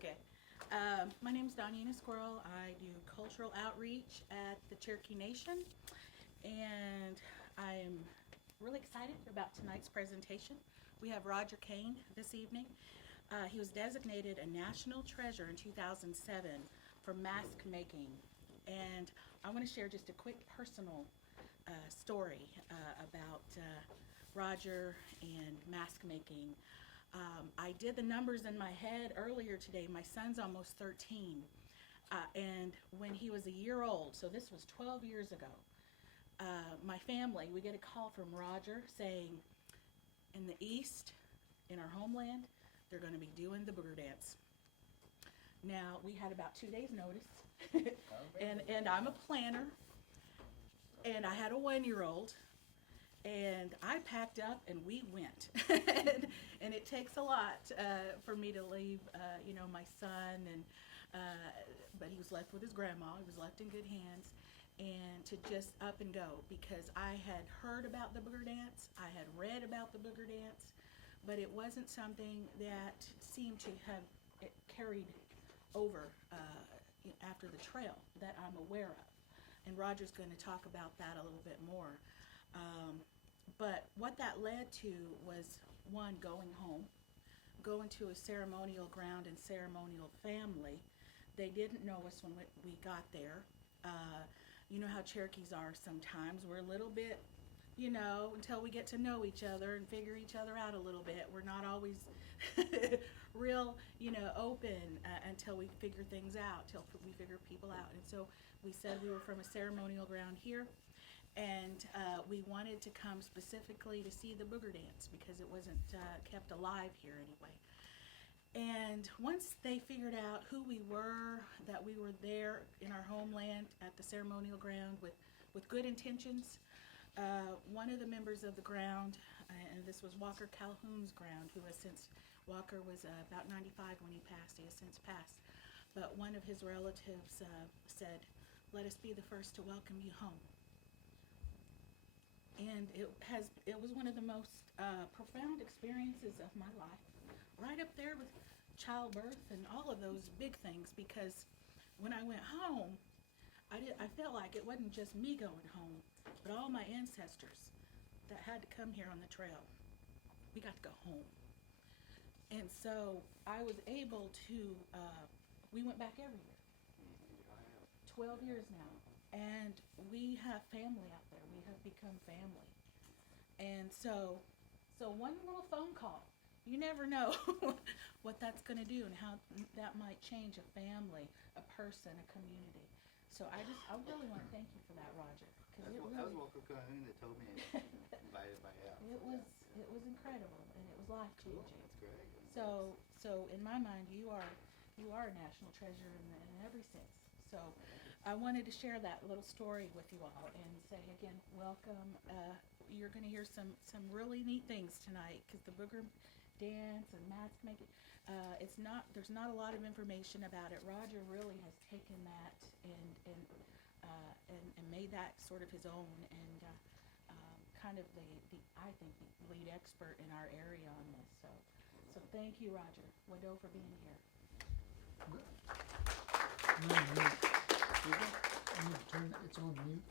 Okay. My name is Donina Squirrel. I do cultural outreach at the Cherokee Nation, and I'm really excited about tonight's presentation. We have Roger Cain this evening. He was designated a national treasure in 2007 for mask making, and I want to share just a quick personal story about Roger and mask making. I did the numbers in my head earlier today. My son's almost 13. And when he was a year old, so this was 12 years ago, my family, we get a call from Roger saying, in the East, in our homeland, they're going to be doing the booger dance. Now, we had about 2 days notice, and I'm a planner, and I had a 1-year-old, and I packed up and we went. and it takes a lot for me to leave, my son, and but he was left with his grandma. He was left in good hands, and to just up and go, because I had heard about the booger dance, I had read about the booger dance, but it wasn't something that seemed to have carried over after the trail that I'm aware of. And Roger's going to talk about that a little bit more. But what that led to was, one, going home, going to a ceremonial ground and ceremonial family. They didn't know us when we got there. You know how Cherokees are sometimes. We're a little bit, until we get to know each other and figure each other out a little bit. We're not always real, open until we figure things out, till we figure people out. And so we said we were from a ceremonial ground here. And we wanted to come specifically to see the booger dance because it wasn't kept alive here anyway. And once they figured out who we were, that we were there in our homeland at the ceremonial ground with good intentions, one of the members of the ground, and this was Walker Calhoun's ground, who has since, Walker was about 95 when he passed, he has since passed. But one of his relatives said, "Let us be the first to welcome you home." And it was one of the most profound experiences of my life, right up there with childbirth and all of those big things, because when I went home, I felt like it wasn't just me going home, but all my ancestors that had to come here on the trail. We got to go home. And so I was able to, we went back every year, 12 years now. And we have family out there. We have become family. And so one little phone call, you never know what that's going to do and how that might change a family, a person, a community. So I really want to thank you for that, Roger. That was Walker Calhoun that told me invited by out. It was incredible, and it was life changing. Cool. That's great. So in my mind, you are a national treasure in every sense. So I wanted to share that little story with you all and say again, welcome. You're going to hear some really neat things tonight, because the booger dance and mask making, there's not a lot of information about it. Roger really has taken that and made that sort of his own, and kind of I think the lead expert in our area on this. So thank you, Roger Wadeau, for being here. I need to turn it's on mute.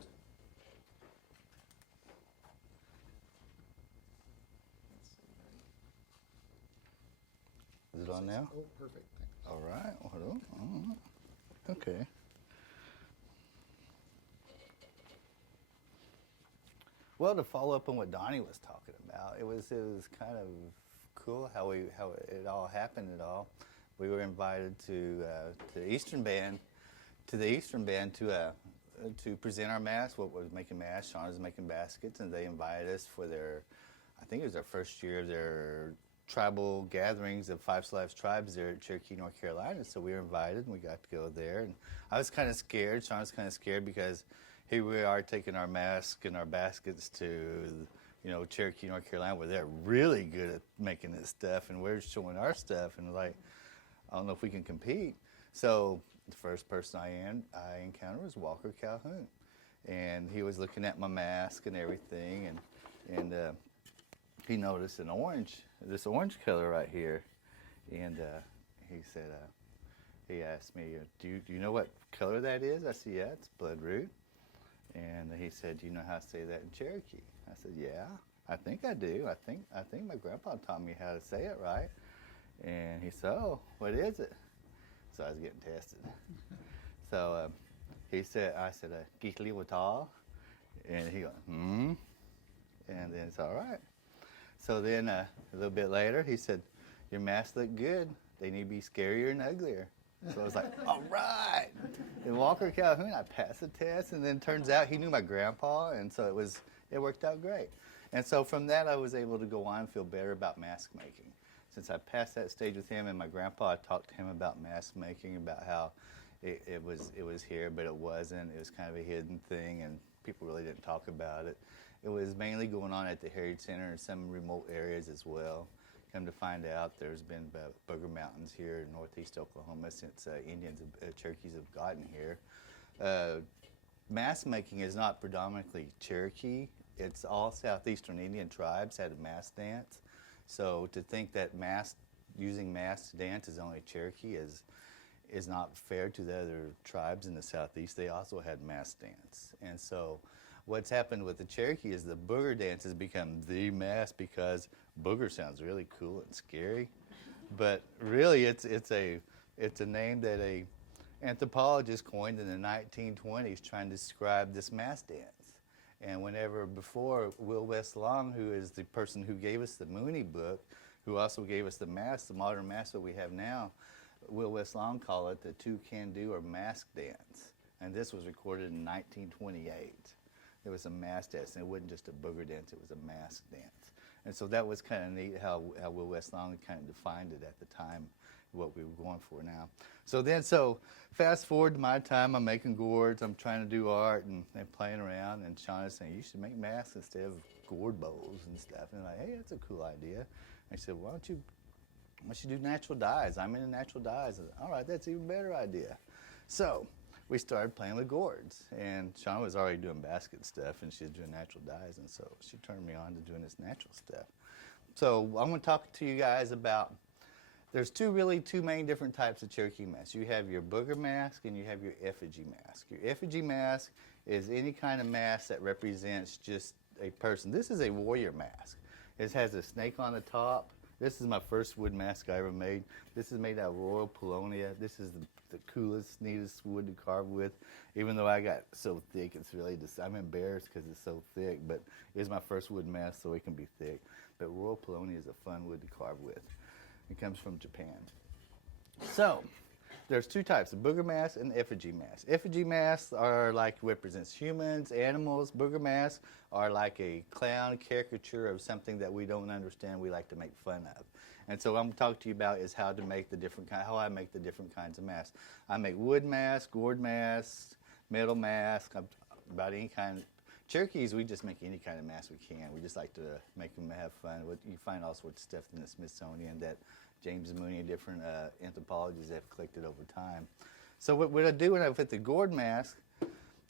Is it on now? Oh, perfect. Thanks. All right. Hold on. Okay. Well, to follow up on what Donnie was talking about, it was kind of cool how it all happened. We were invited to the Eastern Band to present our masks. What was making masks? Sean was making baskets, and they invited us for I think it was their first year of their tribal gatherings of 5 tribes there at Cherokee, North Carolina. So we were invited, and we got to go there. And I was kind of scared. Sean was kind of scared, because here we are taking our masks and our baskets to, Cherokee, North Carolina, where they're really good at making this stuff, and we're showing our stuff, and I don't know if we can compete. So the first person I encountered was Walker Calhoun, and he was looking at my mask and everything, and he noticed this orange color right here, and he said, he asked me, do you know what color that is? I said, yeah, it's bloodroot. And he said, do you know how to say that in Cherokee? I said, yeah, I think I do. I think my grandpa taught me how to say it right. And he said, oh, what is it? So I was getting tested. So I said, Geekly Watal. And he goes, And then it's all right. So then a little bit later, he said, your masks look good. They need to be scarier and uglier. So I was like, all right. And Walker Calhoun, I passed the test, and then turns out he knew my grandpa, and so it worked out great. And so from that, I was able to go on and feel better about mask making. Since I passed that stage with him and my grandpa, I talked to him about mask making, about how it was here, but it wasn't. It was kind of a hidden thing, and people really didn't talk about it. It was mainly going on at the Heritage Center and some remote areas as well. Come to find out, there's been Booger Mountains here in northeast Oklahoma since Cherokees have gotten here. Mask making is not predominantly Cherokee. It's all southeastern Indian tribes had a mask dance. So to think that using mask to dance is only Cherokee is not fair to the other tribes in the southeast. They also had mask dance. And so what's happened with the Cherokee is the booger dance has become the mask because booger sounds really cool and scary. But really it's a name that a anthropologist coined in the 1920s trying to describe this mask dance. And before Will West Long, who is the person who gave us the Mooney book, who also gave us the mask, the modern mask that we have now, Will West Long called it the two-can-do or mask dance. And this was recorded in 1928. It was a mask dance, and it wasn't just a booger dance, it was a mask dance. And so that was kind of neat how Will West Long kind of defined it at the time, what we were going for now. So fast forward to my time, I'm making gourds, I'm trying to do art and playing around, and Sean is saying, you should make masks instead of gourd bowls and stuff. And I'm like, hey, that's a cool idea. I said, why don't you do natural dyes? I'm into natural dyes. I said, all right, that's an even better idea. So we started playing with gourds, and Sean was already doing basket stuff, and she was doing natural dyes, and so she turned me on to doing this natural stuff. So I'm going to talk to you guys about, there's two main different types of Cherokee masks. You have your booger mask and you have your effigy mask. Your effigy mask is any kind of mask that represents just a person. This is a warrior mask. It has a snake on the top. This is my first wood mask I ever made. This is made out of royal paulownia. This is the coolest, neatest wood to carve with. Even though I got so thick, it's really I'm embarrassed because it's so thick, but it's my first wood mask, so it can be thick. But royal paulownia is a fun wood to carve with. It comes from Japan. So there's two types, the booger mask and the effigy mask. Effigy masks are like represents humans, animals. Booger masks are like a clown caricature of something that we don't understand, we like to make fun of. And so I'm going to talk to you about is how I make the different kinds of masks. I make wood masks, gourd masks, metal masks, about any kind. Cherokees, we just make any kind of mask we can. We just like to make them have fun. You find all sorts of stuff in the Smithsonian that James Mooney and different anthropologists have collected over time. So what I do when I fit the gourd mask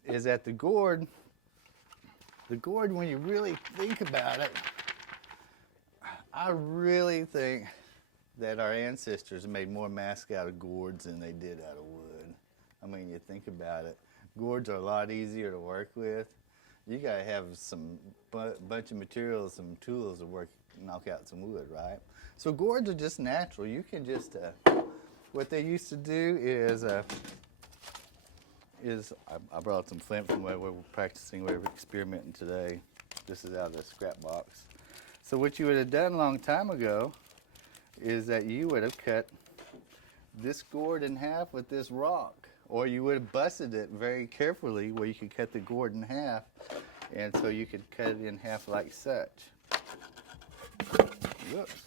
is that the gourd, when you really think about it, I really think that our ancestors made more masks out of gourds than they did out of wood. I mean, you think about it. Gourds are a lot easier to work with. You gotta have some bunch of materials, some tools to knock out some wood, right? So gourds are just natural. You can just, what they used to do is I brought some flint from where we're practicing, where we're experimenting today. This is out of the scrap box. So what you would have done a long time ago is that you would have cut this gourd in half with this rock. Or you would have busted it very carefully where you could cut the gourd in half, and so you could cut it in half like such. Whoops.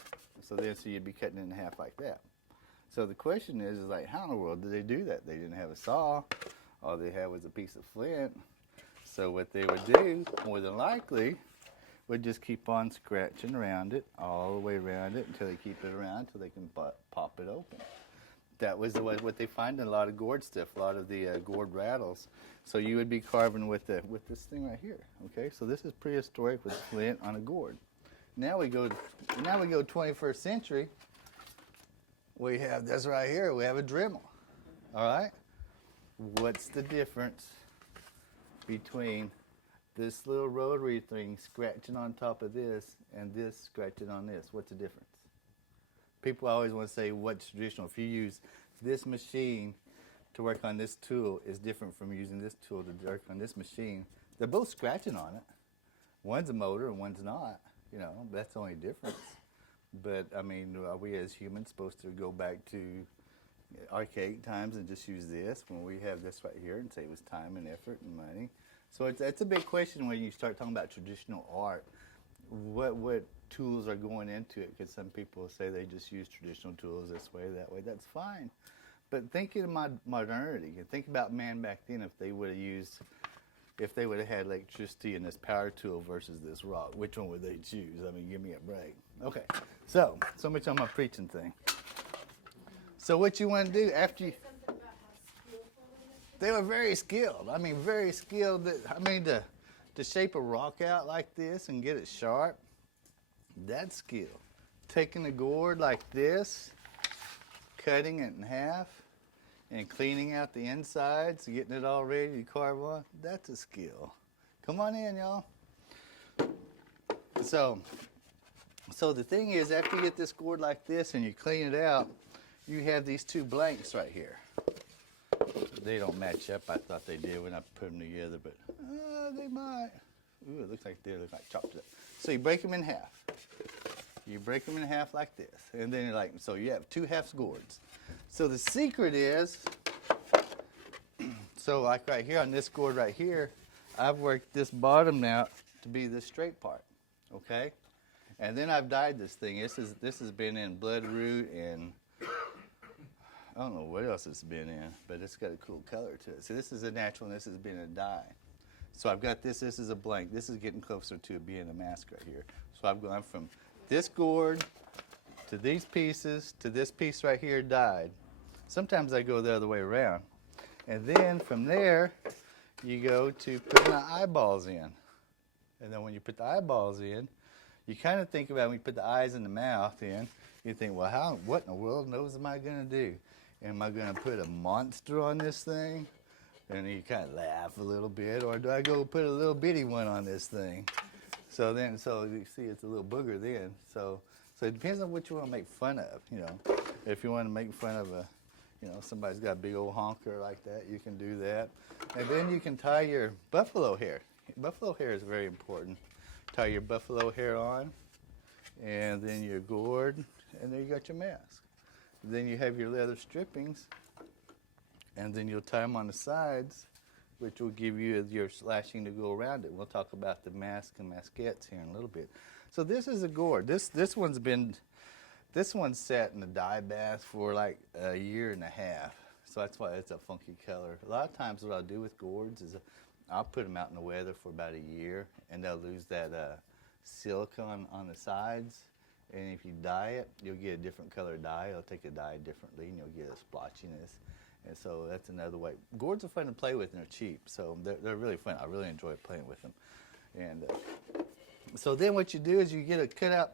So you'd be cutting it in half like that. So the question is like, how in the world did they do that? They didn't have a saw. All they had was a piece of flint. So what they would do, more than likely, would just keep on scratching around it, all the way around it, until they keep it around, until they can pop it open. That was what they find in a lot of gourd stuff, a lot of the gourd rattles. So you would be carving with this thing right here. Okay, so this is prehistoric with flint on a gourd. Now we go 21st century. We have this right here. We have a Dremel. All right? What's the difference between this little rotary thing scratching on top of this and this scratching on this? What's the difference? People always want to say what's traditional. If you use this machine to work on this tool, is different from using this tool to work on this machine. They're both scratching on it. One's a motor and one's not. You know, that's the only difference. But, I mean, are we as humans supposed to go back to archaic times and just use this when we have this right here and save us time and effort and money? So it's a big question when you start talking about traditional art. What tools are going into it? Because some people say they just use traditional tools this way, that way. That's fine. But think of modernity and think about man back then if they would have had electricity and this power tool versus this rock. Which one would they choose? I mean, give me a break. Okay, so much on my preaching thing. So what you want to do after you... They were very skilled. I mean, very skilled. To shape a rock out like this and get it sharp, that's skill. Taking a gourd like this, cutting it in half, and cleaning out the insides, getting it all ready to carve on, that's a skill. Come on in, y'all. So the thing is, after you get this gourd like this and you clean it out, you have these two blanks right here. They don't match up. I thought they did when I put them together, but they might. Ooh, it looks like they look like chopped up. So you break them in half. You break them in half like this, and then you're like, so you have 2 halves gourds. So the secret is, so like right here on this gourd right here, I've worked this bottom now to be the straight part, okay? And then I've dyed this thing. This has been in bloodroot and I don't know what else it's been in, but it's got a cool color to it. So this is a natural, and this has been a dye. So I've got this is a blank. This is getting closer to it being a mask right here. So I've gone from this gourd to these pieces to this piece right here dyed. Sometimes I go the other way around. And then from there, you go to putting the eyeballs in. And then when you put the eyeballs in, you kind of think about when you put the eyes and the mouth in, you think, well, what in the world nose am I going to do? Am I going to put a monster on this thing? And you kind of laugh a little bit. Or do I go put a little bitty one on this thing? So you see it's a little booger then. So it depends on what you want to make fun of, you know. If you want to make fun of somebody's got a big old honker like that, you can do that. And then you can tie your buffalo hair. Buffalo hair is very important. Tie your buffalo hair on, and then your gourd, and there you got your mask. Then you have your leather strippings, and then you'll tie them on the sides, which will give you your slashing to go around it. We'll talk about the mask and maskettes here in a little bit. So this is a gourd. This one's sat in the dye bath for like a year and a half. So that's why it's a funky color. A lot of times what I'll do with gourds is I'll put them out in the weather for about a year, and they'll lose that silicone on the sides. And if you dye it, you'll get a different color dye. It'll take the dye differently, and you'll get a splotchiness. And so that's another way. Gourds are fun to play with, and they're cheap. So they're really fun. I really enjoy playing with them. And so then what you do is you get a cut out,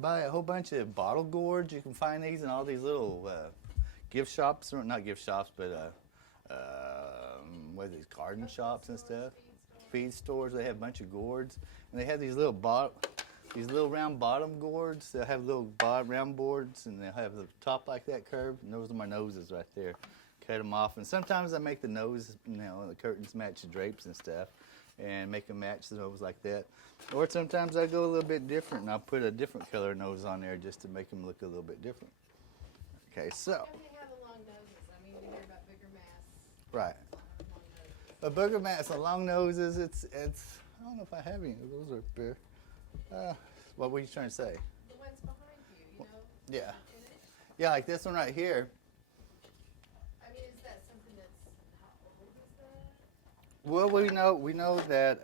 buy a whole bunch of bottle gourds. You can find these in all these little gift shops, or not gift shops, but what are these, garden shops and stuff? Feed stores. They have a bunch of gourds. And they have these little round bottom gourds. They'll have little round boards, and they'll have the top like that curved. And those are my noses right there. Cut them off. And sometimes I make the nose, the curtains match the drapes and stuff, and make them match the nose like that. Or sometimes I go a little bit different, and I'll put a different color nose on there just to make them look a little bit different. Okay, so. How do they have the long noses? I mean, you hear about bigger masks. Right. Long noses. A booger mask, a long noses, it's. I don't know if I have any of those up there. What were you trying to say? The ones behind you, Yeah. in it? Yeah, like this one right here. I mean, is that something that's, how old is that? Well, we know that,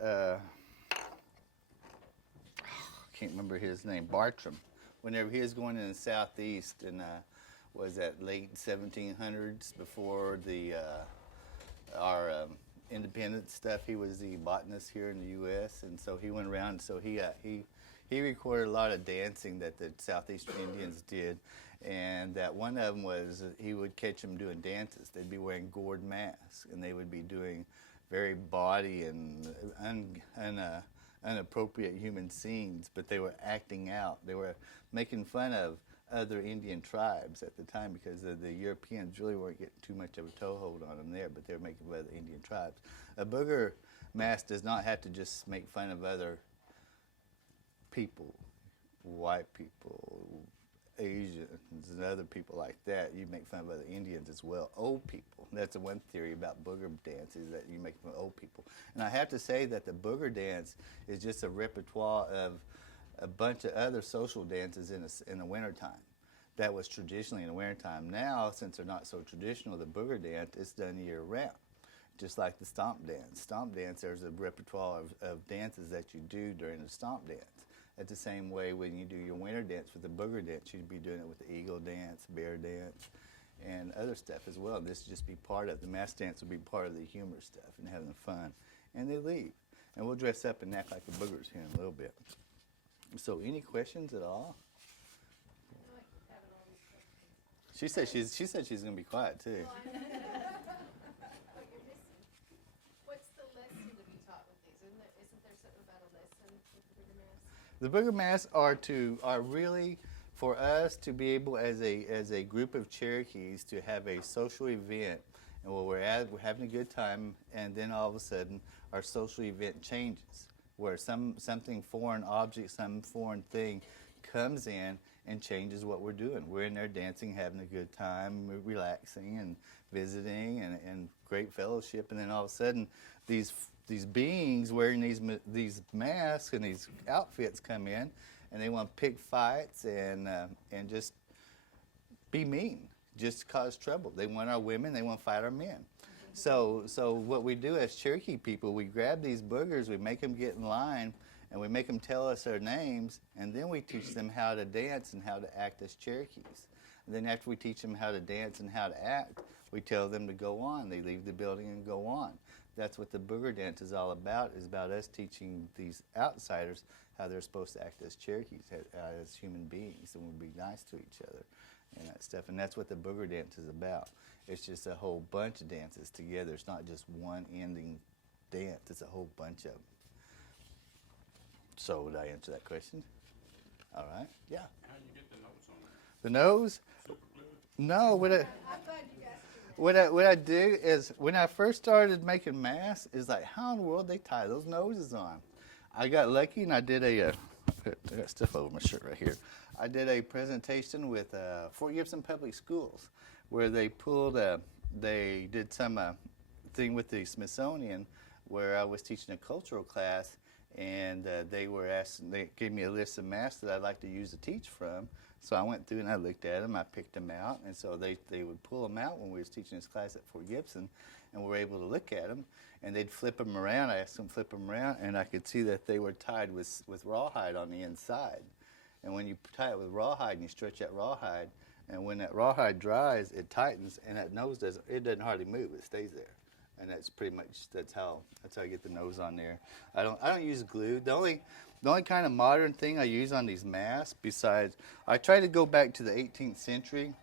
I can't remember his name, Bartram. Whenever he was going in the southeast and was that late 1700s before our independence stuff, he was the botanist here in the U.S. and so he went around. So he recorded a lot of dancing that the Southeastern Indians did, And that one of them was he would catch them doing dances. They'd be wearing Gourd Masks, and they would be doing very bawdy and inappropriate human scenes, but they were acting out. They were making fun of other Indian tribes at the time because the Europeans really weren't getting too much of a toehold on them there, but they were making fun of the Indian tribes. A Booger Mask does not have to just make fun of other people, white people, Asians, and other people like that. You make fun of other Indians as well, old people. That's the one theory about Booger dance, is that you make fun of old people. And I have to say that the Booger dance is just a repertoire of a bunch of other social dances in the wintertime. That was traditionally in the wintertime. Now, since they're not so traditional, the Booger dance is done year round, just like the stomp dance. Stomp dance, there's a repertoire of dances that you do during the stomp dance. That's the same way when you do your winter dance with the Booger dance, you'd be doing it with the eagle dance, bear dance, and other stuff as well. This would just be part of the mask dance, would be part of the humor stuff and having fun. And they leave. And we'll dress up and act like the Boogers here in a little bit. So any questions at all? I feel like you're having all these questions. She said she's going to be quiet too. Well, I know. What you're missing. What's the lesson to be taught with these? Isn't there something about a lesson with the Booger Mask? The Booger Masks are really for us to be able as a group of Cherokees to have a social event, and where we're having a good time, and then all of a sudden our social event changes, where something foreign object, some foreign thing comes in and changes what we're doing. We're in there dancing, having a good time, we're relaxing and visiting and great fellowship, and then all of a sudden these beings wearing these masks and these outfits come in, and they want to pick fights and just be mean, just cause trouble. They want our women, they want to fight our men. So what we do as Cherokee people, we grab these boogers, we make them get in line, and we make them tell us their names, and then we teach them how to dance and how to act as Cherokees. And then after we teach them how to dance and how to act, we tell them to go on. They leave the building and go on. That's what the Booger dance is all about, is about us teaching these outsiders how they're supposed to act as Cherokees, as human beings, and we'll be nice to each other and that stuff. And that's what the Booger dance is about. It's just a whole bunch of dances together. It's not just one ending dance. It's a whole bunch of them. So did I answer that question? All right. Yeah. How do you get the nose on there? The nose? Super glue? No. I'm glad you guys do that. What I do is when I first started making masks, is like, how in the world they tie those noses on? I got lucky and I did I got stuff over my shirt right here. I did a presentation with Fort Gibson Public Schools, where they did some thing with the Smithsonian, where I was teaching a cultural class, and they gave me a list of masks that I'd like to use to teach from. So I went through and I looked at them, I picked them out, and so they would pull them out when we was teaching this class at Fort Gibson, and we were able to look at them, and they'd flip them around. I asked them to flip them around, and I could see that they were tied with rawhide on the inside. And when you tie it with rawhide and you stretch that rawhide, and when that rawhide dries, it tightens, and that nose doesn't hardly move. It stays there, and that's pretty much that's how I get the nose on there. I don't use glue. The only kind of modern thing I use on these masks, besides I try to go back to the 18th century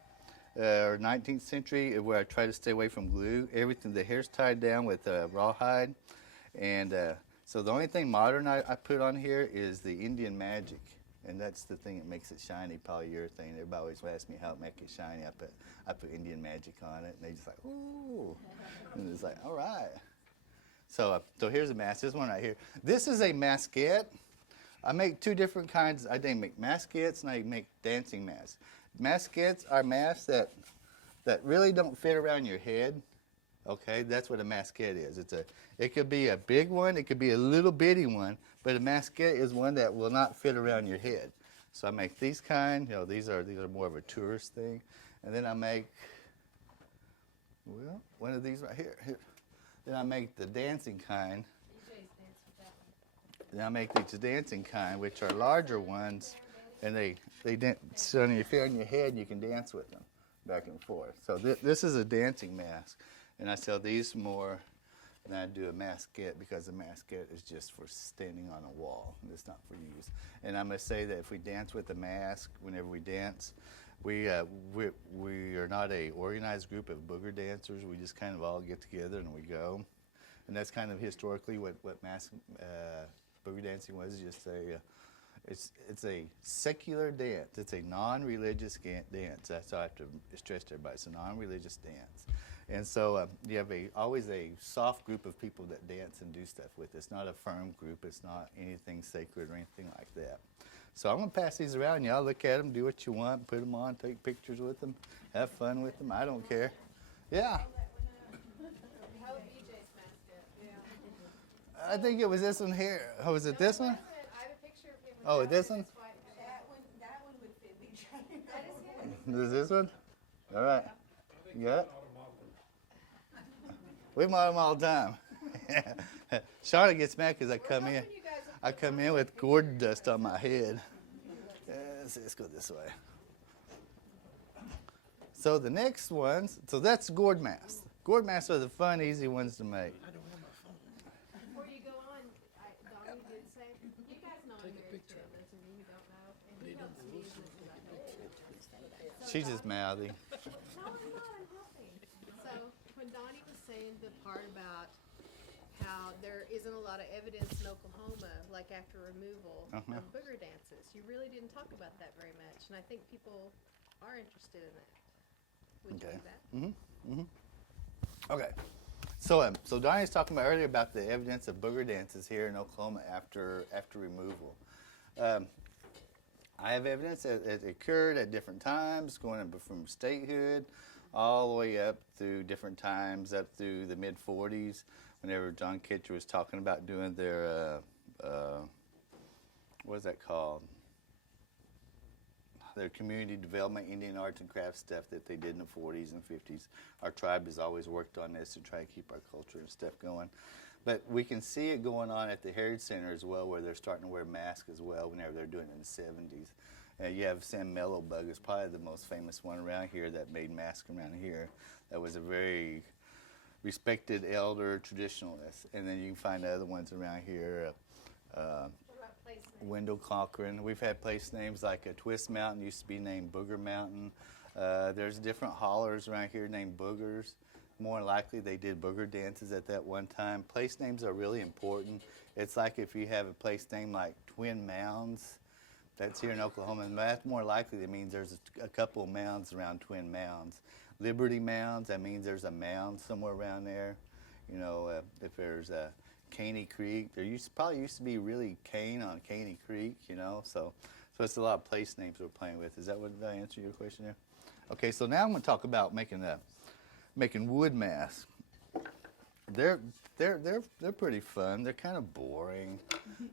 or 19th century, where I try to stay away from glue. Everything, the hair's tied down with rawhide, and so the only thing modern I put on here is the Indian magic. And that's the thing that makes it shiny, polyurethane. Everybody always asks me how it makes it shiny. I put Indian magic on it, and they just like, ooh. And it's like, all right. So here's a mask. This one right here. This is a maskette. I make two different kinds. I make maskettes and I make dancing masks. Maskettes are masks that really don't fit around your head. Okay, that's what a maskette is. It could be a big one, it could be a little bitty one, but a maskette is one that will not fit around your head. So I make these kind. These are more of a tourist thing, and then I make one of these right here. Then I make the dancing kind. DJ's dance with that one. Then I make these dancing kind, which are larger ones, and they dance. So if you fit on your head, you can dance with them back and forth. So this is a dancing mask. And I sell these more than I do a maskette, because a maskette is just for standing on a wall. It's not for use. And I must say that if we dance with a mask, whenever we dance, we are not a organized group of booger dancers. We just kind of all get together and we go, and that's kind of historically what mask booger dancing was. Just it's a secular dance. It's a non-religious dance. That's how I have to stress to everybody. It's a non-religious dance. And so you have always a soft group of people that dance and do stuff with. It's not a firm group. It's not anything sacred or anything like that. So I'm going to pass these around. Y'all look at them, do what you want, put them on, take pictures with them, have fun with them. I don't care. Yeah. How would BJ's mask it? I think it was this one here. Oh, was it this one? I have a picture of him with Oh, that this with one? his white shirt. That one would fit BJ. That is him. Is this one? All right. You got it? We model them all the time. Shauna gets mad because I come in. I come in with gourd dust on my head. Let's go this way. So the next ones, so that's gourd masks. Gourd masks are the fun, easy ones to make. Before you go on, Donnie did say, you guys know I'm very curious, those of you who don't know, and he helps me with this because I know. She's just mouthy. No, I'm not, I'm helping. So when Donnie was saying the part about how there isn't a lot of evidence in Oklahoma, like after removal of booger dances, you really didn't talk about that very much, and I think people are interested in that. Would you do that? Okay. So Donnie's talking about earlier about the evidence of booger dances here in Oklahoma after removal. I have evidence that it occurred at different times, going from statehood all the way up through different times, up through the mid-40s, whenever John Kitcher was talking about doing their, what is that called? Their community development, Indian arts and crafts stuff that they did in the 40s and 50s. Our tribe has always worked on this to try to keep our culture and stuff going. But we can see it going on at the Heritage Center as well, where they're starting to wear masks as well whenever they're doing it in the 70s. You have Sam Mellowbug, is probably the most famous one around here that made masks around here. That was a very respected elder traditionalist. And then you can find other ones around here. What about place names? Wendell Cochran. We've had place names like Twist Mountain used to be named Booger Mountain. There's different hollers around here named Boogers. More than likely they did booger dances at that one time. Place names are really important. It's like if you have a place name like Twin Mounds, that's here in Oklahoma, and that's more likely that means there's a couple of mounds around Twin Mounds. Liberty Mounds, that means there's a mound somewhere around there. You know, if there's a Caney Creek, probably used to be really Cain on Caney Creek, you know, so it's a lot of place names we're playing with. Is that what, did I answer your question there? Okay, so now I'm going to talk about making wood masks. They're pretty fun. They're kind of boring.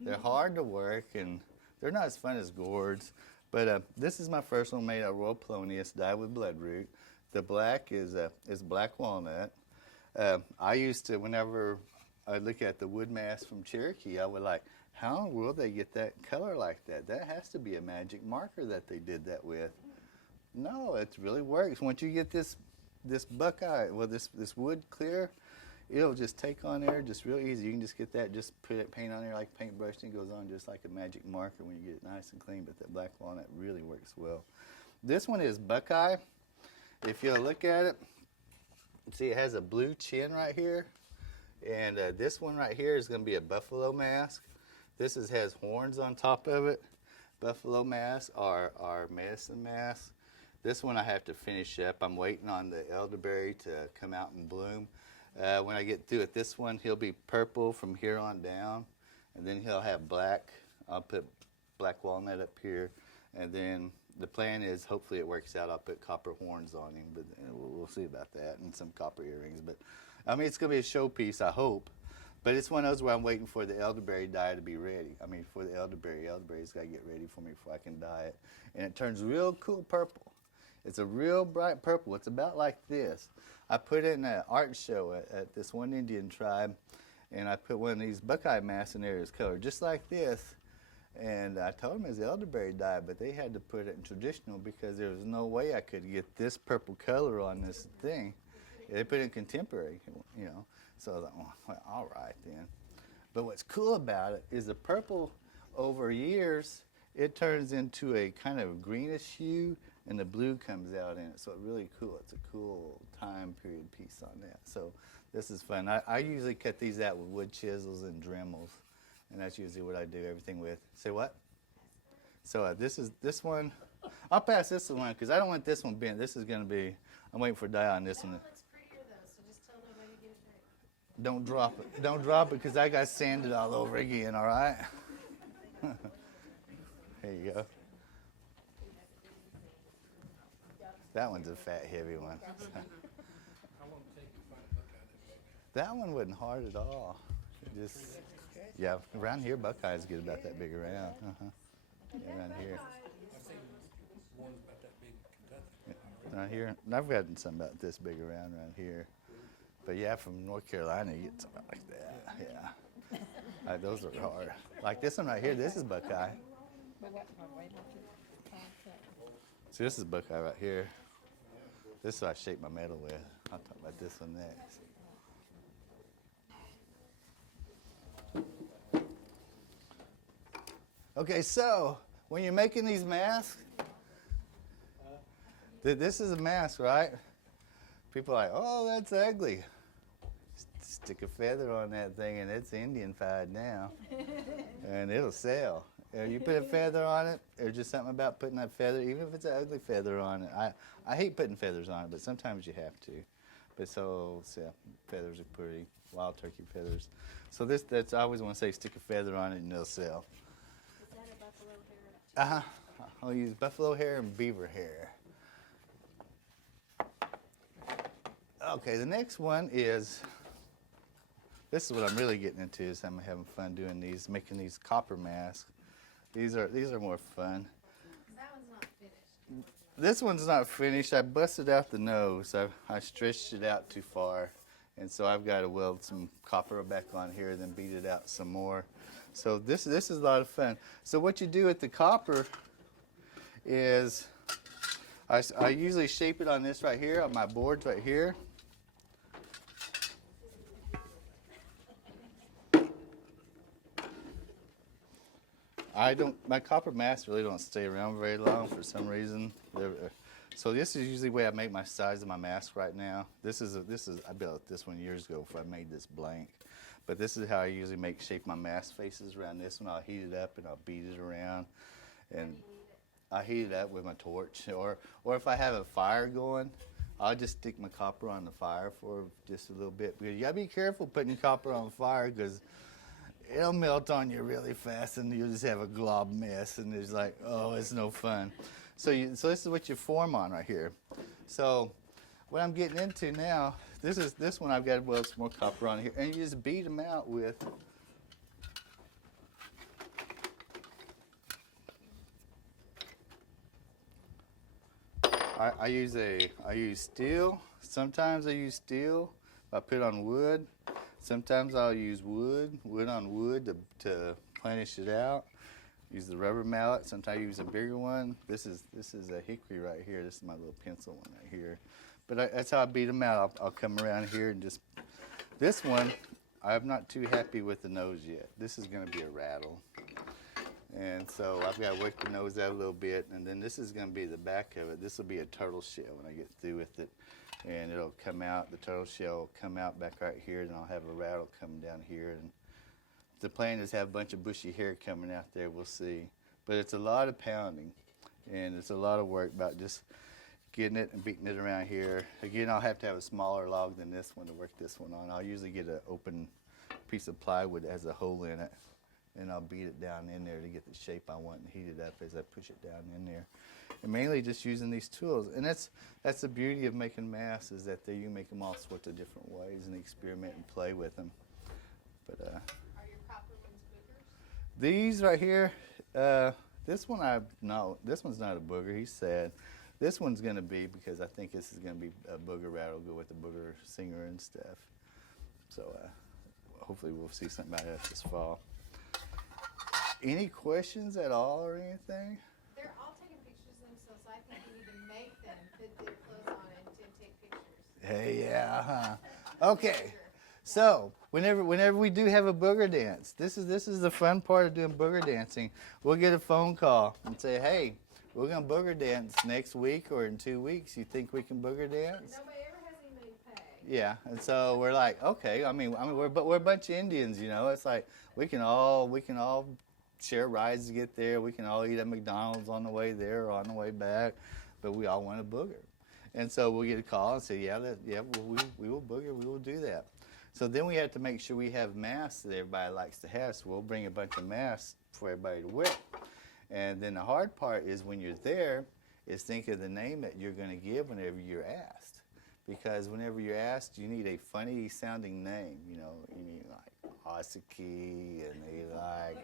They're hard to work, and they're not as fun as gourds. But this is my first one made out of Royal Polonius, dyed with bloodroot. The black is black walnut. I used to, whenever I look at the wood mask from Cherokee, I would like, how in the world they get that color like that? That has to be a magic marker that they did that with. No, it really works. Once you get this buckeye, well, this wood clear, it'll just take on there just real easy. You can just get that, just put it paint on there like paintbrush, and it goes on just like a magic marker when you get it nice and clean. But that black walnut really works well. This one is buckeye. If you look at it, see it has a blue chin right here, and this one right here is going to be a buffalo mask. This has horns on top of it. Buffalo masks are medicine masks. This one I have to finish up. I'm waiting on the elderberry to come out and bloom. When I get through it, this one, he'll be purple from here on down, and then he'll have black. I'll put black walnut up here, and then the plan is hopefully it works out. I'll put copper horns on him, but we'll see about that, and some copper earrings. But I mean, it's going to be a showpiece, I hope. But it's one of those where I'm waiting for the elderberry dye to be ready. I mean, for the elderberry's got to get ready for me before I can dye it. And it turns real cool purple. It's a real bright purple. It's about like this. I put it in an art show at this one Indian tribe, and I put one of these buckeye masks in there that's colored just like this. And I told them it was elderberry dye, but they had to put it in traditional because there was no way I could get this purple color on this thing. They put it in contemporary, you know. So I was like, well, all right then. But what's cool about it is the purple over years, it turns into a kind of greenish hue and the blue comes out in it. So it's really cool. It's a cool time period piece on that. So this is fun. I usually cut these out with wood chisels and Dremels, and that's usually what I do everything with. Say what? So this one. I'll pass this one because I don't want this one bent. This is going to be. I'm waiting for dye on this That one. one looks prettier though, so just tell nobody to get it fixed. Don't drop it. Don't drop it because I got sanded all over again. All right. There you go. That one's a fat, heavy one. That one wasn't hard at all. Just yeah, around here Buckeyes get about that big around. Yeah, around here. Around here, and I've gotten some about this big around here. But yeah, from North Carolina, you get something like that. Yeah, those are hard. Like this one right here. This is Buckeye. See, this is Buckeye right here. This is what I shape my metal with. I'll talk about this one next. Okay, so when you're making these masks, this is a mask, right? People are like, oh, that's ugly. Stick a feather on that thing and it's Indian-fied now. And it'll sell. You put a feather on it, there's just something about putting that feather, even if it's an ugly feather on it. I hate putting feathers on it, but sometimes you have to. But so yeah, feathers are pretty, wild turkey feathers. So that's I always want to say stick a feather on it and it'll sell. Is that a buffalo hair? I'll use buffalo hair and beaver hair. Okay, the next one is, this is what I'm really getting into, is I'm having fun doing these, making these copper masks. These are more fun. That one's not finished. This one's not finished. I busted out the nose. I stretched it out too far. And so I've got to weld some copper back on here and then beat it out some more. So this is a lot of fun. So what you do with the copper is I usually shape it on this right here, on my boards right here. My copper masks really don't stay around very long for some reason. So this is usually the way I make my size of my mask right now. I built this one years ago before I made this blank. But this is how I usually shape my mask faces around this one. I'll heat it up and I'll beat it around. And I heat it up with my torch. Or if I have a fire going, I'll just stick my copper on the fire for just a little bit. Because you gotta be careful putting copper on fire because it'll melt on you really fast and you'll just have a glob mess and it's like, oh, it's no fun. So this is what you form on right here. So what I'm getting into now, this one I've got to weld some more copper on here, and you just beat them out with I use steel. Sometimes I use steel. I put it on wood. Sometimes I'll use wood on wood to planish it out. Use the rubber mallet. Sometimes I use a bigger one. This is a hickory right here. This is my little pencil one right here. But that's how I beat them out. I'll come around here and just. This one, I'm not too happy with the nose yet. This is going to be a rattle. And so I've got to work the nose out a little bit. And then this is going to be the back of it. This will be a turtle shell when I get through with it. And it'll come out, the turtle shell will come out back right here, and I'll have a rattle coming down here. And the plan is to have a bunch of bushy hair coming out there, we'll see. But it's a lot of pounding, and it's a lot of work about just getting it and beating it around here. Again, I'll have to have a smaller log than this one to work this one on. I'll usually get an open piece of plywood that has a hole in it, and I'll beat it down in there to get the shape I want and heat it up as I push it down in there. And mainly just using these tools. And that's the beauty of making masks, is that you can make them all sorts of different ways and experiment and play with them. But Are your copper ones boogers? these right here, this one's not a booger. He's sad. This one's going to be, because I think this is going to be a booger rattle, go with the booger singer and stuff. So hopefully we'll see something about that this fall. Any questions at all or anything? They're all taking pictures of themselves, so I think you need to make them put their clothes on and take pictures. Hey, yeah, huh? Okay. So whenever we do have a booger dance, this is the fun part of doing booger dancing. We'll get a phone call and say, hey, we're gonna booger dance next week or in 2 weeks. You think we can booger dance? Nobody ever has anybody pay. Yeah, and so we're like, okay. I mean, we're a bunch of Indians, you know. It's like we can all share rides to get there. We can all eat at McDonald's on the way there or on the way back, but we all want a booger. And so we'll get a call and say, we will booger. We will do that. So then we have to make sure we have masks that everybody likes to have. So we'll bring a bunch of masks for everybody to wear. And then the hard part is when you're there is think of the name that you're going to give whenever you're asked. Because whenever you're asked, you need a funny sounding name. You know, you need like Osaki and they like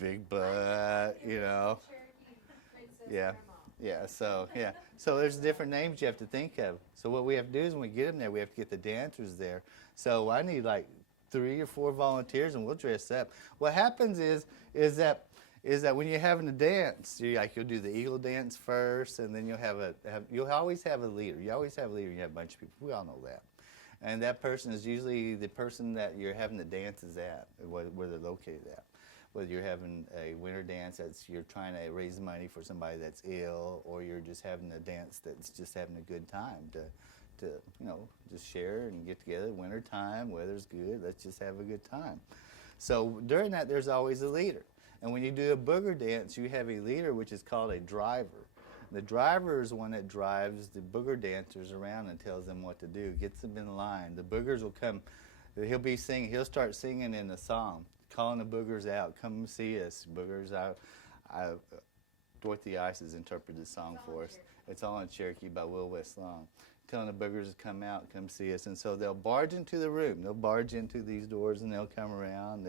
Big Butt, you know. Cherokee princess Yeah. grandma. So there's different names you have to think of. So what we have to do is when we get them there, we have to get the dancers there. So I need like 3 or 4 volunteers, and we'll dress up. What happens is that when you're having a dance, you'll do the eagle dance first, and then you'll always have a leader. You always have a leader. You have a bunch of people. We all know that. And that person is usually the person that you're having the dances at, where they're located at. Whether you're having a winter dance you're trying to raise money for somebody that's ill, or you're just having a dance that's just having a good time to just share and get together. Winter time, weather's good. Let's just have a good time. So during that, there's always a leader. And when you do a booger dance, you have a leader, which is called a driver. The driver is one that drives the booger dancers around and tells them what to do, gets them in line. The boogers will come. He'll start singing in the song, calling the boogers out. Come see us, boogers. Dorothy Ice has interpreted the song for us. It's all in Cherokee by Will West Long. Telling the boogers to come out, come see us. And so they'll barge into the room. They'll barge into these doors and they'll come around.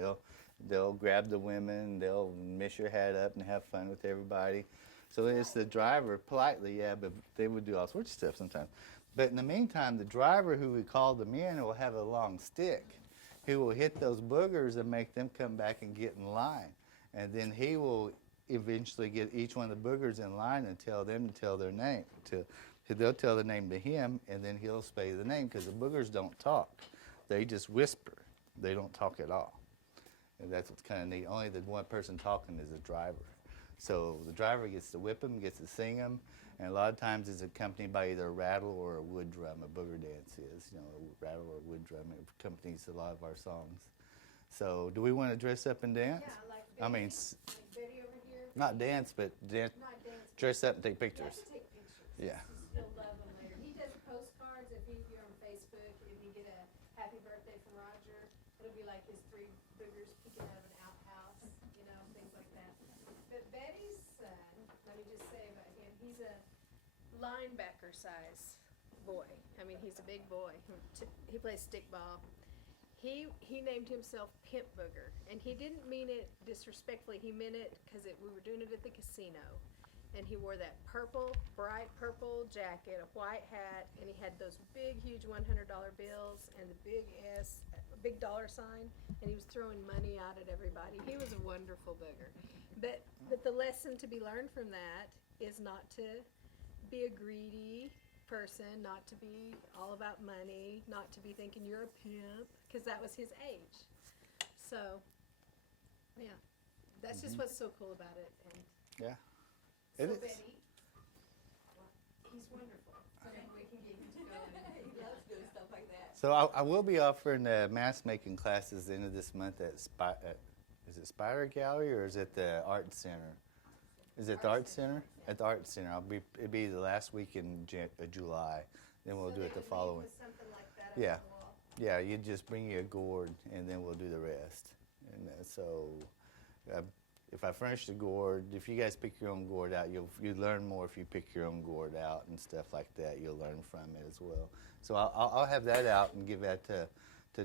They'll grab the women. They'll mess your hat up and have fun with everybody. So it's the driver, politely, but they would do all sorts of stuff sometimes. But in the meantime, the driver who would call them in will have a long stick. He will hit those boogers and make them come back and get in line. And then he will eventually get each one of the boogers in line and tell them to tell their name. They'll tell the name to him, and then he'll say the name, because the boogers don't talk. They just whisper. They don't talk at all. And that's what's kind of neat. Only the one person talking is the driver. So the driver gets to whip them, gets to sing them, and a lot of times it's accompanied by either a rattle or a wood drum. A booger dance is, a rattle or a wood drum. It accompanies a lot of our songs. So do we want to dress up and dance? Yeah, like I mean, like Betty over here. not dance, but Not dance. dress up and take You have pictures. to take pictures. Yeah. You'll love them later. He does postcards. If you're on Facebook, if you get a happy birthday from Roger, it'll be like his 3 boogers peeking out of an outhouse, things like that. But Betty's son, let me just say about him, he's a linebacker size boy. I mean, he's a big boy. He plays stickball. He named himself Pimp Booger, and he didn't mean it disrespectfully. He meant it because we were doing it at the casino, and he wore that bright purple jacket, a white hat, and he had those big, huge $100 bills and the big dollar sign, and he was throwing money out at everybody. He was a wonderful booger. But the lesson to be learned from that is not to be a greedy person, not to be all about money, not to be thinking you're a pimp, because that was his age. So, yeah, that's just what's so cool about it. And Yeah. so It is. Betty, he's wonderful. So we can get him to go. He loves doing stuff like that. So I will be offering mask making classes at the end of this month at is it Spider Gallery or is it the Art Center? Is it the Art Center? At the Art Center. It'll be the last week in July. Then we'll do it the following. With something like that Yeah. on the wall. Yeah, you just bring your gourd, and then we'll do the rest. And so, if I furnish the gourd, if you guys pick your own gourd out, you learn more if you pick your own gourd out and stuff like that. You'll learn from it as well. So I'll have that out and give that to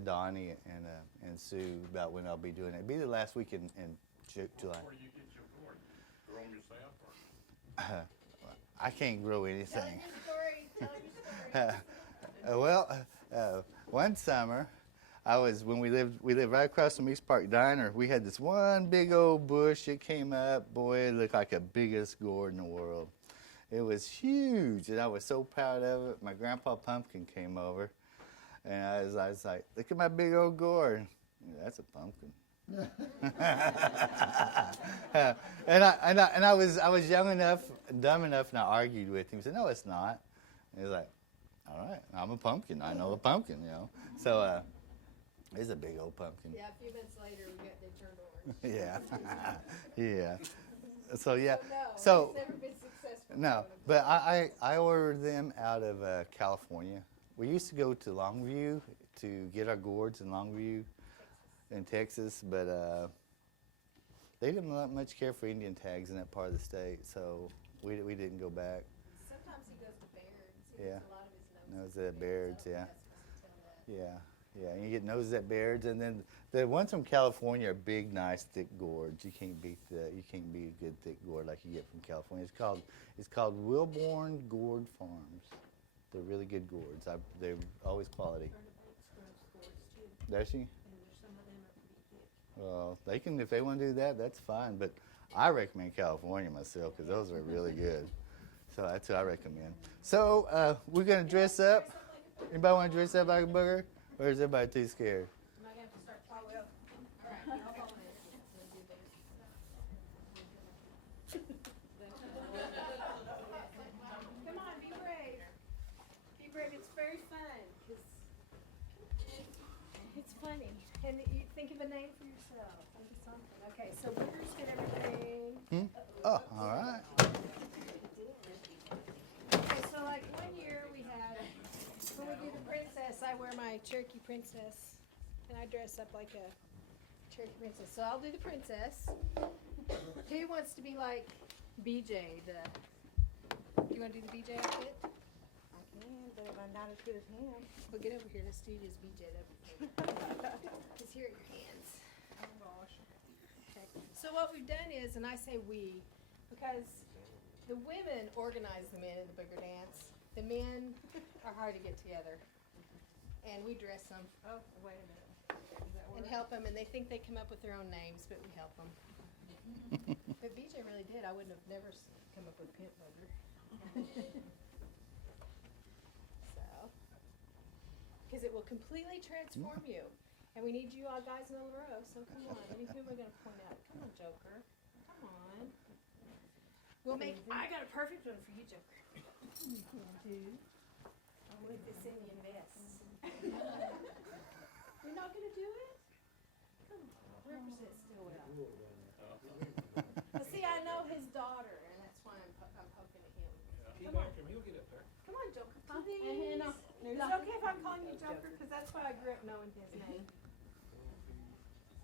Donnie and Sue about when I'll be doing it. It'll be the last week in July. Where do you get your gourd? Grow 'em yourself, or? I can't grow anything. Tell your story. Well, one summer, when we lived right across from East Park Diner. We had this one big old bush. It came up, boy, it looked like the biggest gourd in the world. It was huge, and I was so proud of it. My grandpa Pumpkin came over, and I was like, "Look at my big old gourd." "That's a pumpkin." And I was young enough, dumb enough, and I argued with him. He said, "No, it's not." And he's like, "All right, I'm a pumpkin. I know a pumpkin, you know." So it's a big old pumpkin. Yeah, a few minutes later, they turned orange. Yeah, yeah. So yeah, No, so it's never been successful. no, but I ordered them out of California. We used to go to Longview to get our gourds in Longview in Texas, but they didn't let much care for Indian tags in that part of the state, so we didn't go back. Sometimes he goes to Baird's. He Yeah. gets a lot of his Noses noses at Baird's, so yeah. that's supposed to tell that. Yeah, yeah. You get noses at Baird's, and then the ones from California are big, nice, thick gourds. You can't beat a good thick gourd like you get from California. It's called Wilborn Gourd Farms. They're really good gourds. They're always quality. Does she? Well, they can if they want to do that. That's fine. But I recommend California myself because those are really good. So that's what I recommend. So we're gonna dress up. Anybody want to dress up like a booger, or is everybody too scared? Am I going to have to start talking? All right, I'll go in. We'll do this. Come on, be brave. Be brave. It's very fun. 'Cause it's funny. And you think of a name for yourself. Think of something. Okay, so Booger's get everything. Oh, all right. Okay, so like one year we had, when we do the princess, I wear my Cherokee princess, and I dress up like a Cherokee princess. So I'll do the princess. Who wants to be like BJ? You want to do the BJ outfit? I can, but I'm not as good as him. Well, get over here. Let's do this BJ. Just here at your hands. Oh gosh. Okay. So what we've done is, and I say we, because the women organize the men in the booger dance. The men are hard to get together, and we dress them Oh, wait a minute. Does that and work? help them. And they think they come up with their own names, but we help them. But BJ really did. I wouldn't have never come up with Pimp Booger. So, because it will completely transform you. And we need you all guys in a row, so come on. Who am I going to point out? Come on, Joker. Come on. We'll make, I got a perfect one for you, Joker. With this Indian vest. You're not going to do it? Come on, represent Stillwell. Well, see, I know his daughter, and that's why I'm poking at him. Keep like him, he'll get up there. Come on, Joker, please. Is it okay if I'm calling you Joker? Because that's why I grew up knowing his name.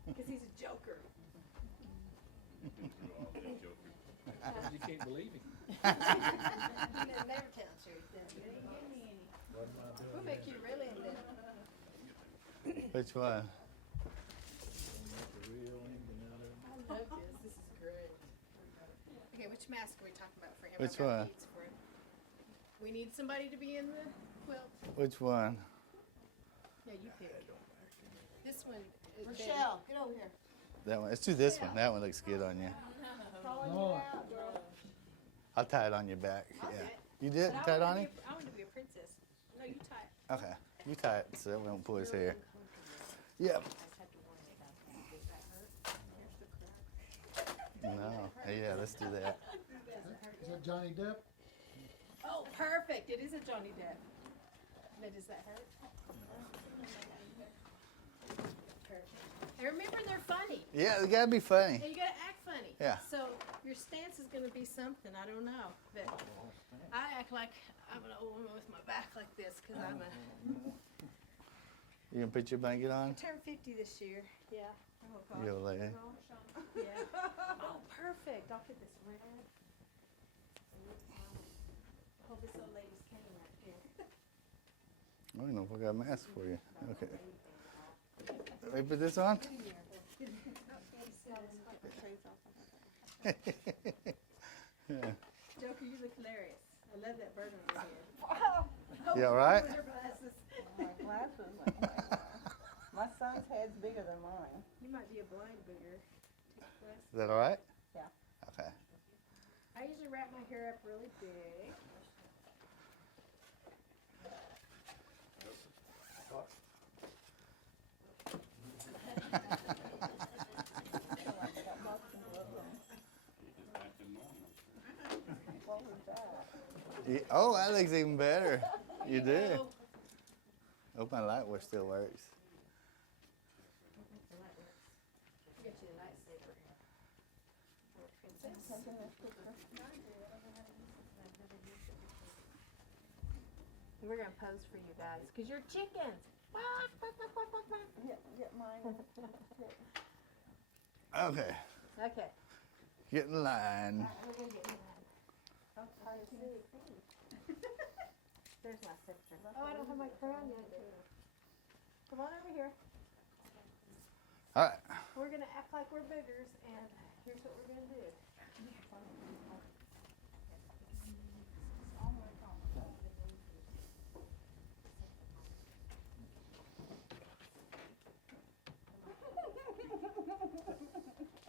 Because he's a joker. You can't believe him. He never tells the truth, does he? We'll make you really into it. Which one? I love this. This is great. Okay, which mask are we talking about for him? Which I've got one? beads for him. We need somebody to be in the quilt. Which one? Yeah, you pick. This one. Rochelle, get over here. That one. Let's do this one. That one looks good on you. No, I'll tie it on your back. I'll Yeah. tie it. You did? But Tie it I on want him? to be a princess. No, you tie it. Okay. You tie it so it won't pull his hair. Yep. No. Yeah, let's do that. is that Johnny Depp? Oh, perfect. It is a Johnny Depp. Now, does that hurt? Perfect. And remember, they're funny. Yeah, it gotta be funny. And you gotta act funny. Yeah. So your stance is gonna be something. I don't know, but I act like I'm an old woman with my back like this because I'm a. You gonna put your blanket on? I turned 50 this year. Yeah. You old lady. Yeah. Oh, perfect. I'll put this red. Hold this old lady's cane right here. I don't know if I got a mask for you. Okay. Let me put this on. Joker, you look hilarious. I love that bird on your head. You all right? Her glasses. Glasses. My son's head's bigger than mine. You might be a blind booger. Take glasses. Is that all right? Yeah. Okay. I usually wrap my hair up really big. Oh, that looks even better. You do. go. Hope my light work still works. Get you a lightsaber. We're gonna pose for you guys, cause you're chickens. Okay, Okay. get in line. We're gonna get in line. There's my sister. Oh, I don't have my crown yet. Come on over here. All right. We're gonna act like we're boogers, and here's what we're gonna do.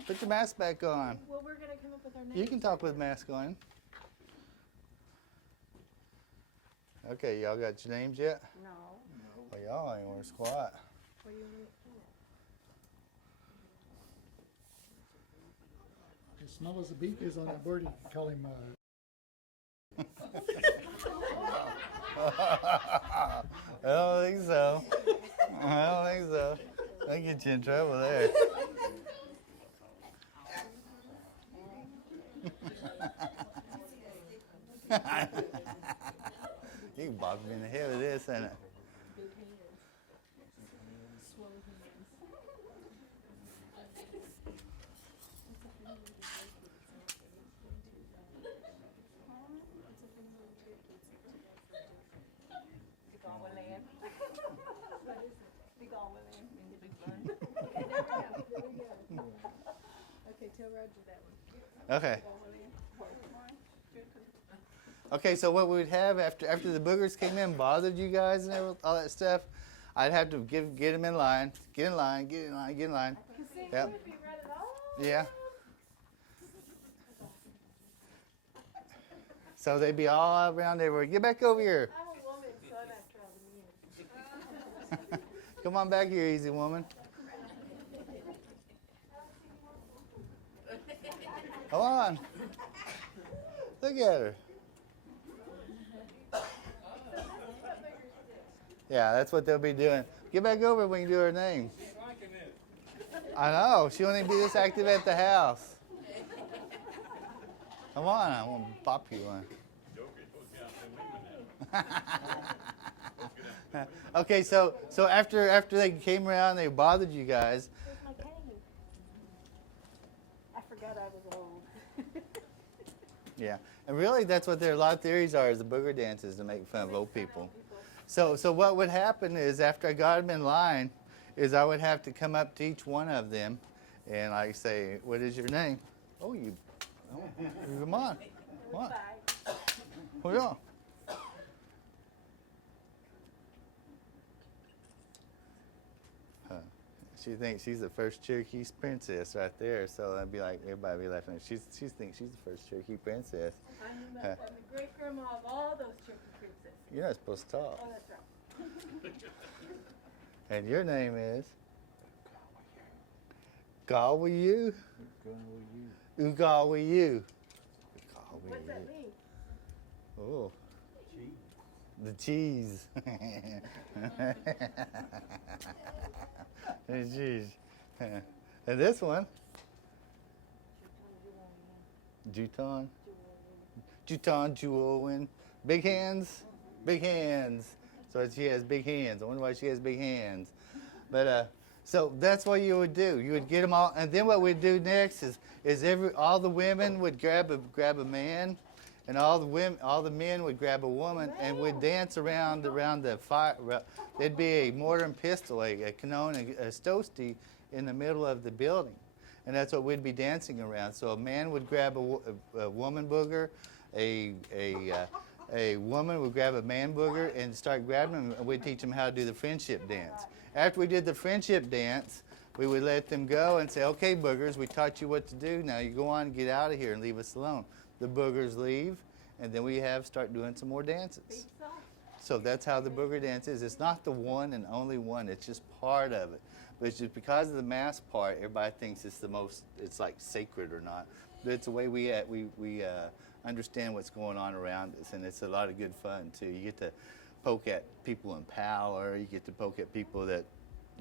Put your mask back on. Well, we're gonna come up with our names. You can talk with mask on. Okay, y'all got your names yet? No. Well, y'all ain't wearing squat. What do you want to As small as the beef is on that bird, you can call him, I don't think so. I don't think so. That get you in trouble there. You can bop him in the head with this, ain't it? Okay, tell Roger that one. Okay. Okay, so what we would have after the boogers came in, bothered you guys and all that stuff, I'd have to get them in line, get in line. Cause see, Yep. you would be running all. Yeah. So they'd be all around everywhere. Get back over here. I'm a woman, so I'm after all the men. Come on back here, easy woman. Come on. Look at her. Yeah, that's what they'll be doing. Get back over when you do her name. I know. She won't even be this active at the house. Come on, I won't pop you one. Okay, so after they came around, they bothered you guys. Where's my cane? I forgot I was old. Yeah, and really, that's what a lot of theories are: is the booger dances to make fun of old people. So what would happen is after I got them in line, is I would have to come up to each one of them, and like say, "What is your name?" Oh, come on, come on, hold on. She thinks she's the first Cherokee princess right there, so I'd be like, everybody be laughing. She thinks she's the first Cherokee princess. I'm the great grandma of all those Cherokee princesses. You're not supposed to talk. Oh, that's right. And your name is? Gawayu? Ugawayu. What's that mean? Oh. The cheese. The cheese. And this one? Juton. Juton Juolin. Big hands? Big hands. So she has big hands. I wonder why she has big hands. But so that's what you would do. You would get them all, and then what we'd do next is all the women would grab a man, and all the men would grab a woman, and would dance around the fire. There'd be a mortar and pestle, a canon, a stosty in the middle of the building, and that's what we'd be dancing around. So a man would grab a woman booger, a woman would grab a man booger and start grabbing them, and we'd teach them how to do the friendship dance. After we did the friendship dance, we would let them go and say, "Okay, boogers, we taught you what to do. Now you go on and get out of here and leave us alone." The boogers leave, and then we start doing some more dances. So that's how the booger dance is. It's not the one and only one. It's just part of it. But it's just because of the mask part, everybody thinks it's like sacred or not. But it's the way we understand what's going on around us, and it's a lot of good fun too. You get to poke at people in power. You get to poke at people that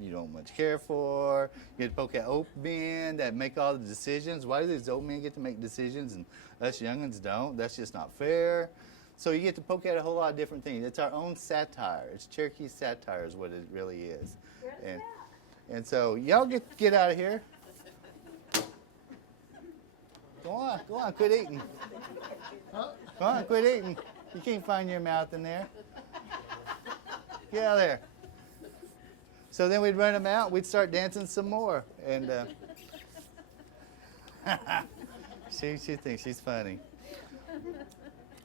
you don't much care for. You get to poke at old men that make all the decisions. Why do these old men get to make decisions and us youngins don't? That's just not fair. So you get to poke at a whole lot of different things. It's our own satire. It's Cherokee satire is what it really is. And so y'all get out of here. Go on, quit eating. Huh? Go on, quit eating. You can't find your mouth in there. Get out of there. So then we'd run them out. We'd start dancing some more, and she thinks she's funny.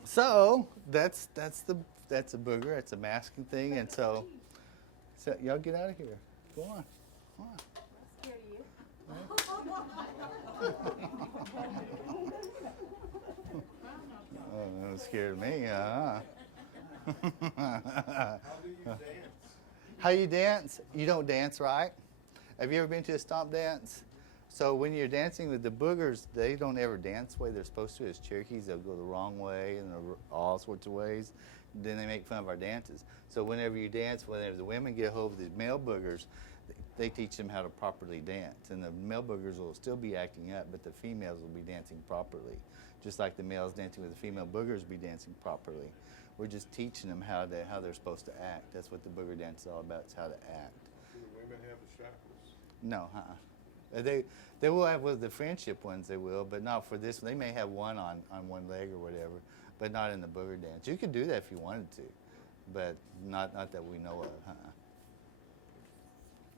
So that's a booger. It's a masking thing, and so y'all get out of here. Go on. Oh, that scared me, huh? How you dance? You don't dance right. Have you ever been to a stomp dance? So when you're dancing with the boogers, they don't ever dance the way they're supposed to. As Cherokees, they'll go the wrong way and all sorts of ways. Then they make fun of our dances. So whenever you dance, whenever the women get a hold of the male boogers, they teach them how to properly dance. And the male boogers will still be acting up, but the females will be dancing properly. Just like the males dancing with the female boogers be dancing properly. We're just teaching them how they're supposed to act. That's what the booger dance is all about, is how to act. Do the women have the shackles? No, They will have with the friendship ones, they will, but not for this. They may have one on one leg or whatever, but not in the booger dance. You could do that if you wanted to, but not that we know of.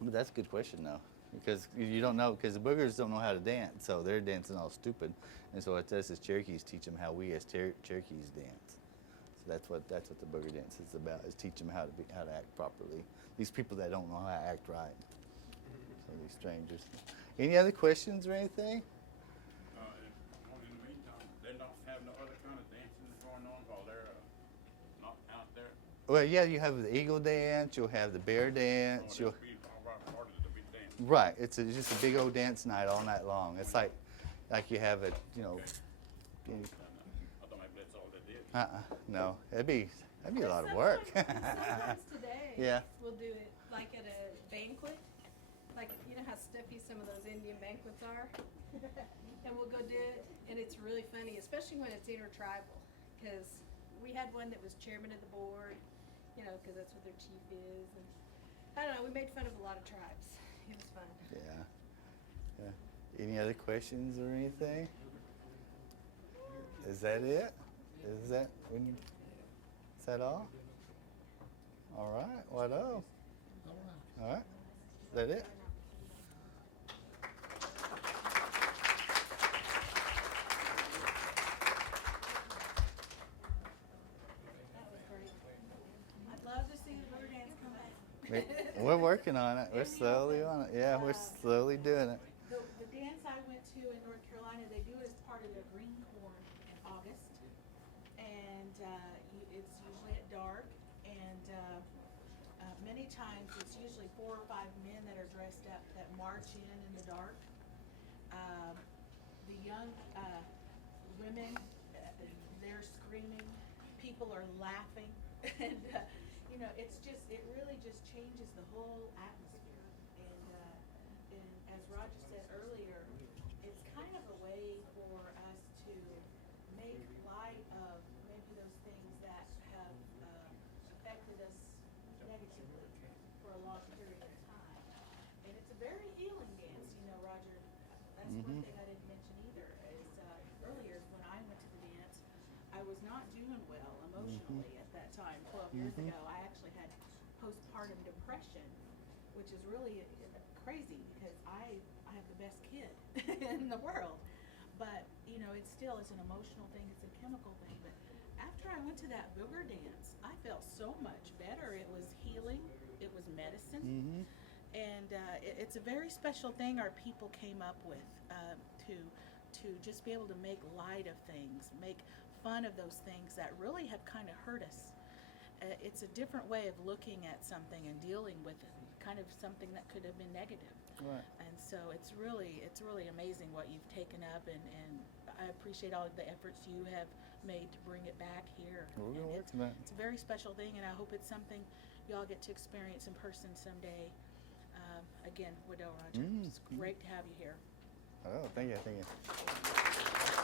But that's a good question, though, because you don't know, because the boogers don't know how to dance, so they're dancing all stupid. And so what us as Cherokees teach them how we as Cherokees dance. So that's what the booger dance is about, is teach them how to act properly. These people that don't know how to act right. So these strangers. Any other questions or anything? In the meantime, they're not having no other kind of dancing going on while they're not out there? Well, yeah, you have the eagle dance, you'll have the bear dance, Or be part of the big dance? right. It's just a big old dance night all night long. It's like you have it, I thought maybe that's all they did. no, that'd be a lot of work. Sometimes today, Yeah. we'll do it like at a banquet. Like, you know how stuffy some of those Indian banquets are? And we'll go do it, and it's really funny, especially when it's intertribal. Because we had one that was chairman of the board, you know, because that's what their chief is. And I don't know, we made fun of a lot of tribes. It was fun. Yeah. Any other questions or anything? Is that it? Is that all? All right. What else? All right. Is that it? That was great. I'd love to see the booger dance come back. We're working on it. We're slowly on it. Yeah, we're slowly doing it. The dance I went to in North Carolina, they do it as part of their green corn in August, and it's usually at dark, and many times it's usually 4 or 5 men that are dressed up that march in the dark. The young women, they're screaming, people are laughing, and it really just changes the whole atmosphere. And as Roger said earlier, it's kind of a way for us to make light of maybe those things that have affected us negatively for a long period of time. And it's a very healing dance, Roger. That's one thing I didn't mention either, is earlier when I went to the dance, I was not doing well emotionally at that time. 12 years ago, I actually had postpartum depression, which is really crazy because I have the best kid in the world. But, it's an emotional thing, it's a chemical thing. But after I went to that booger dance, I felt so much better. It was healing, it was medicine. And it's a very special thing our people came up with, to just be able to make light of things, make fun of those things that really have kind of hurt us. It's a different way of looking at something and dealing with kind of something that could have been negative. Right. And so it's really amazing what you've taken up, and I appreciate all of the efforts you have made to bring it back here. We're gonna And work on that. it's a very special thing, and I hope it's something y'all get to experience in person someday. Again, Waddell Roger, it's great to have you here. Oh, thank you, thank you.